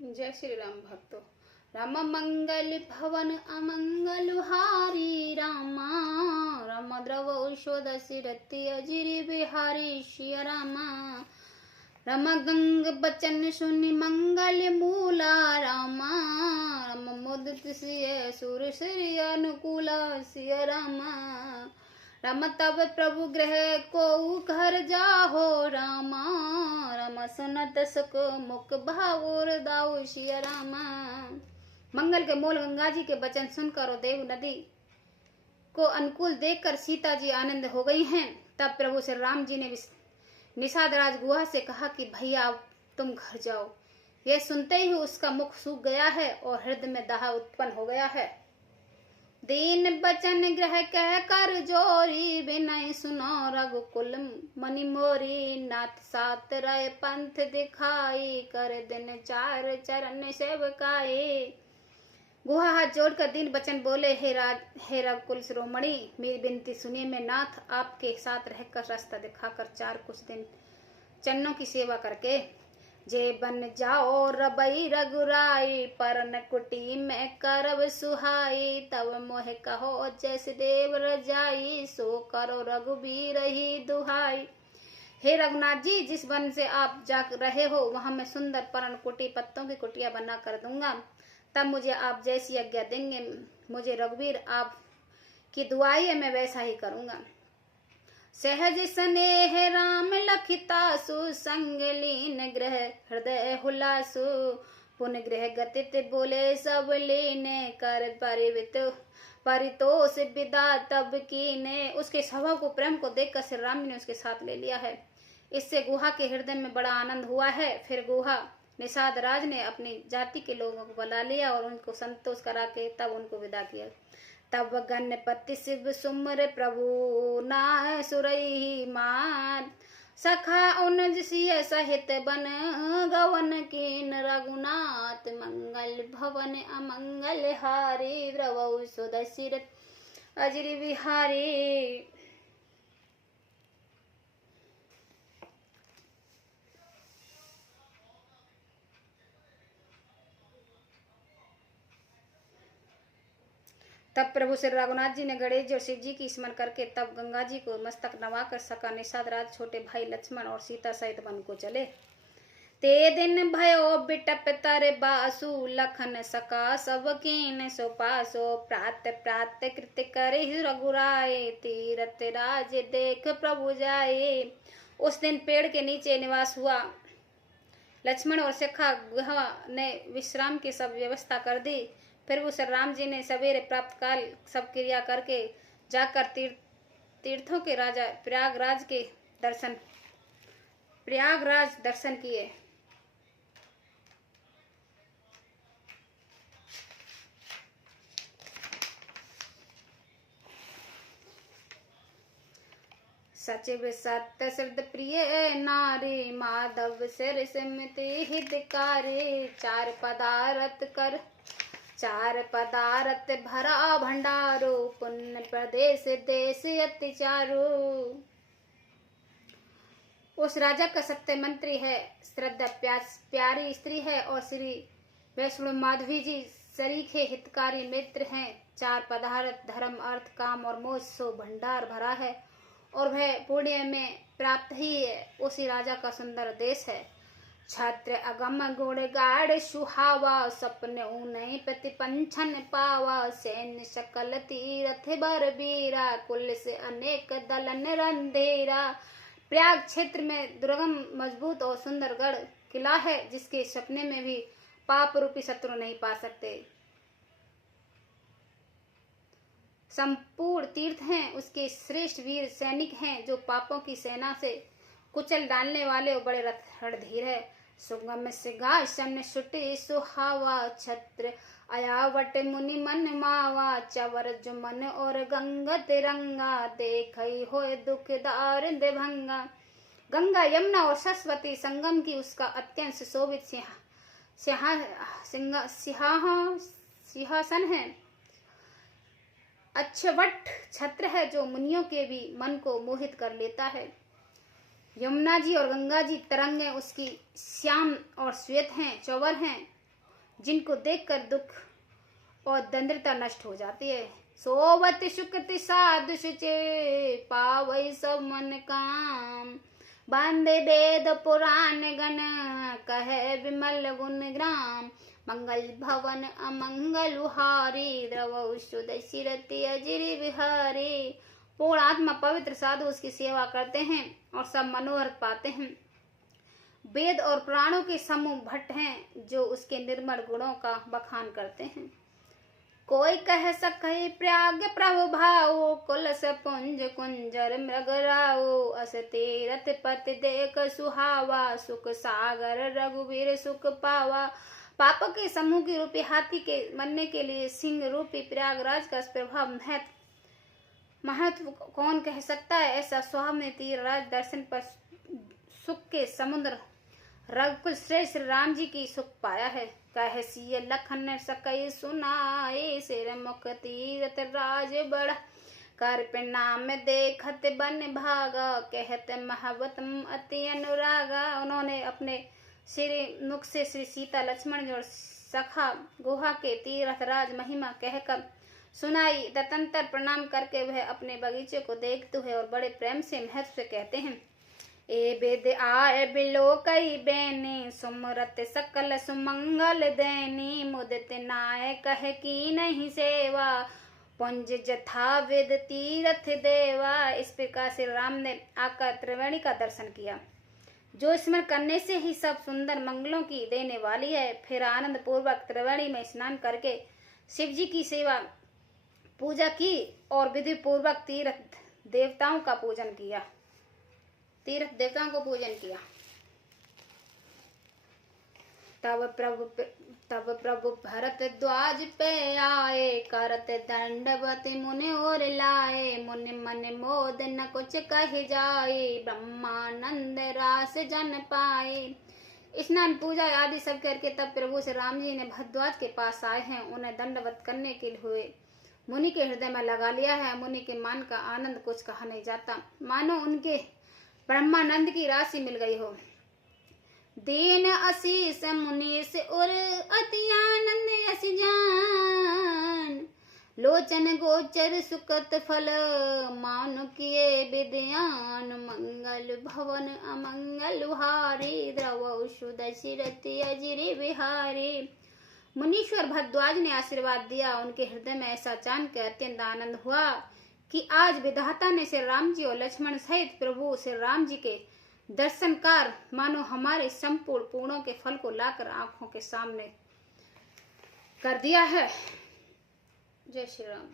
जय श्री राम भक्तों। राम मंगल भवन अमंगल हारी रामा, राम द्रव औषधि रति अजिरि बिहारी शिय रामा। राम गंग बचन सुनि मंगल मूला रामा, राम मुदित सिय सुर श्री अनुकूला सिय रामा। राम तब प्रभु गृह को घर जाहो रामा, राम सुनत सुख मुख भावोर दाऊ शिय रामा। मंगल के मूल गंगा जी के वचन सुनकर और देव नदी को अनुकूल देखकर सीता जी आनंद हो गई हैं। तब प्रभु श्री राम जी ने निषाद राज गुहा से कहा कि भैया अब तुम घर जाओ। यह सुनते ही उसका मुख सूख गया है और हृदय में दाह उत्पन्न हो गया है। दीन बचन ग्रह कह कर जोरी, बिनय सुनो रघुकुल मनि मोरी। नाथ सात रय पंथ दिखाई, कर दिन चार चरण सेवकाई। गुहा हाथ जोड़कर दीन बचन बोले, हे रघुकुल शिरोमणि, मेरी विनती सुनिए। मैं नाथ आपके साथ रहकर रास्ता दिखाकर चार कुछ दिन चरणों की सेवा करके जे बन जाओ रबई रघुराई। परन कुटी में करब सुहाई, तब मोह कहो जैसे देव रजाई। सो करो रघुबीर ही दुहाई। हे रघुनाथ जी, जिस वन से आप जा रहे हो वहां मैं सुंदर परन कुटी पत्तों की कुटिया बना कर दूंगा। तब मुझे आप जैसी आज्ञा देंगे, मुझे रघुबीर आप की दुआई है, मैं वैसा ही करूंगा। सहज स्नेह राम लखितासु, संग लीन ग्रह हृदय हुलासु। पुन गृह गतित बोले सब लीने, कर परितोष विदा तब कीने। उसके स्वभाव को प्रेम को देखकर श्री राम ने उसके साथ ले लिया है। इससे गुहा के हृदय में बड़ा आनंद हुआ है। फिर गुहा निषाद राज ने अपनी जाति के लोगों को बुला लिया और उनको संतोष करा के तब उनको विदा किया। तब गणपति शिव सुमर प्रभु नाय सुरई मान, सखा उनज सिय सहित बन गवन कीन। रघुनाथ मंगल भवन अमंगल हारी, द्रवौ सुदशि अजिरि बिहारी। तब प्रभु श्री रघुनाथ जी ने गणेश जी और शिव जी की स्मरण करके तब गंगा जी को मस्तक नवाकर सका निषाद राज छोटे भाई लक्ष्मण और सीता सहित वन को चले। ते दिन भयो बिटप तर बासु, लखन सका सब कीन सो पासो। प्रात प्रात कृत करे रघुराए, तीरथ राज देख प्रभु जाए। उस दिन पेड़ के नीचे निवास हुआ। लक्ष्मण और सखा गुहा ने विश्राम की सब व्यवस्था कर दी। फिर वो श्री राम जी ने सवेरे प्राप्त काल सब क्रिया करके जाकर तीर्थों के राजा प्रयागराज दर्शन किए। सचिव सत्य श्रद्ध प्रिय नारी, माधव सिर सिमति हितकारी। चार पदारथ भरा भंडारो, पुण्य प्रदेश देश अति चारो। उस राजा का सत्य मंत्री है, श्रद्धा प्यारी स्त्री है और श्री वैष्णव माधवी जी सरीखे हितकारी मित्र हैं। चार पदार्थ धर्म अर्थ काम और मोक्ष सो भंडार भरा है और वह पुण्य में प्राप्त ही है। उसी राजा का सुंदर देश है। छत्र अगम गुण गाढ़ सुहावा, सपने ऊनय प्रतिपंछन पावा। सैन्य सकल तीरथ बर बीरा, कुल से अनेक दलन रंधेरा। प्रयाग क्षेत्र में दुर्गम मजबूत और सुंदर गढ़ किला है, जिसके सपने में भी पाप रूपी शत्रु नहीं पा सकते। संपूर्ण तीर्थ हैं, उसके श्रेष्ठ वीर सैनिक हैं जो पापों की सेना से कुचल डालने वाले और बड़े रणधीर है। सुगम सिंहासन सुटी सुहावा, छत्र अयावट मुनि मन मावा। चवर जुमन और गंगा तिरंगा, देखई होए दुखदार भंगा। गंगा यमुना और सरस्वती संगम की उसका अत्यंत सुशोभित सिंहासन है। अक्षवट छत्र है जो मुनियों के भी मन को मोहित कर लेता है। यमुना जी और गंगा जी तरंगे उसकी श्याम और श्वेत हैं, चौवर हैं। जिनको देखकर दुख और दंद्रता नष्ट हो जाती है। सोवत सुकृति साधु सुचे पावै सब मन काम, बांधे वेद पुराण गण कहे विमल गुण ग्राम, मंगल भवन अमंगल हारी द्रव शुद्ध सिरति अजिर बिहारी। पूर्ण आत्मा पवित्र साधु उसकी सेवा करते हैं और सब मनोरथ पाते हैं। वेद और पुराणों के समूह भट्ट हैं जो उसके निर्मल गुणों का बखान करते हैं। कोई कह सके प्रयाग प्रभु भाव, कुलस पुंज कुंजर मृगराओ, अस तीरथ पति देख सुहावा, सुख सागर रघुवीर सुख पावा। पाप के समूह की रूपी हाथी के मरने के लिए सिंह रूपी प्रयागराज का प्रभाव महत्व कौन कह सकता है। ऐसा सुहावने तीरराज दर्शन पर सुख के समुद्र रघुकुल श्रेष्ठ श्री राम जी की सुख पाया है। कह सिय लखन सकई सुनाए, सिर मुख तीरथ राज बड़ा, कर प्रणाम देखत बन भागा, कहत महावतम अति अनुरागा। उन्होंने अपने श्री मुख से श्री सीता लक्ष्मण और सखा गुहा के तीरथ राज महिमा कहकर सुनाई। तदंतर प्रणाम करके वह अपने बगीचे को देखते हुए और बड़े प्रेम से महत्व से कहते हैं। ए बेद आए बिलो कई बैनी, सुमरत सकल सुमंगल दैनी, मुदित नाय कह की नहीं सेवा, पुंज जथा वेद तीरथ देवा। इस प्रकार से राम ने आकर त्रिवेणी का दर्शन किया, जो स्मरण करने से ही सब सुंदर मंगलों की देने वाली है। फिर आनंद पूर्वक त्रिवेणी में स्नान करके शिव जी की सेवा पूजा की और विधि पूर्वक तीर्थ देवताओं का पूजन किया। तब प्रभु भरत द्वाज पे आए, करत दंडवत मुनि और लाए, मुनि मन मोद न कुछ कह जाए, ब्रह्मानंद रास जन पाए। स्नान पूजा आदि सब करके तब प्रभु श्री राम जी ने भरद्वाज के पास आए हैं। उन्हें दंडवत करने के हुए मुनि के हृदय में लगा लिया है। मुनि के मन का आनंद कुछ कहा नहीं जाता, मानो उनके ब्रह्मानंद की राशि मिल गई हो। दीन आशीष मुनीष और अति आनंद असी जान, लोचन गोचर सुकत फल, मानु किए विद्यान, मंगल भवन अमंगल हारी, द्रव शुद्ध सिरति अजिर बिहारी। मुनीश्वर भरद्वाज ने आशीर्वाद दिया। उनके हृदय में ऐसा जानकर अत्यंत आनंद हुआ कि आज विधाता ने श्री राम जी और लक्ष्मण सहित प्रभु श्री राम जी के दर्शनकार मानो हमारे संपूर्ण पूर्णों के फल को लाकर आंखों के सामने कर दिया है। जय श्री राम।